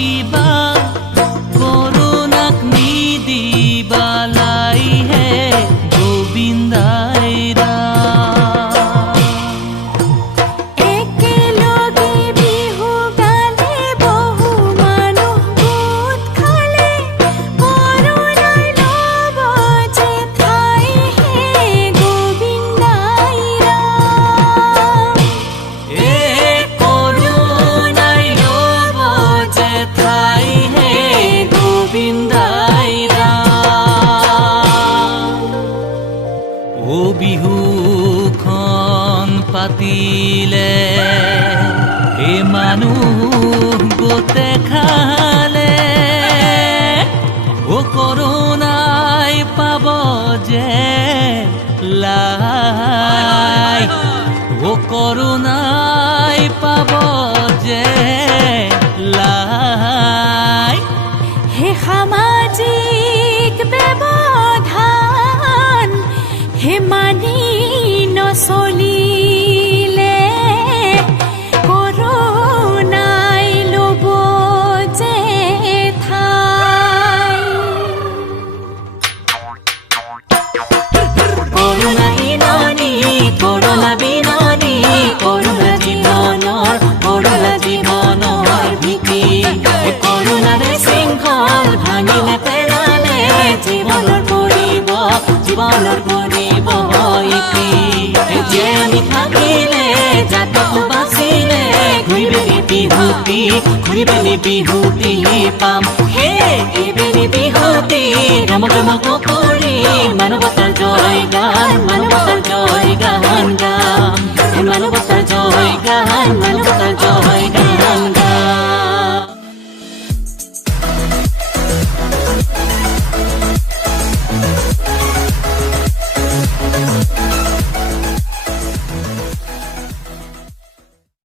কিবা কৰোণাক নিদিবালাই হে গোবিন্দাই বিহুখন পাতিলে এ মানুহ গোটে খালে ও কৰোণাই পাব যে লাই ও কৰোণাই পাব যে লাই হে সামাজিক ব্যৱধান হে মানি নচলিলে কৰোণাই ল'ব যে ঠাই কৰোণা বিননি কৰোণা বিননি কৰোণা জীৱনৰ ভীতি কৰোণাৰে শৃংখল ভাঙিলে পেলালে জীৱনৰ কৰিব যে আমি থাকিলে জাতক বাচিলে ঘূৰিবেলি বিহুতি পাম হে এইবেলি বিহুতি ৰম কৰি মানৱতাৰ জয় গান গাম মানৱতাৰ জয় গান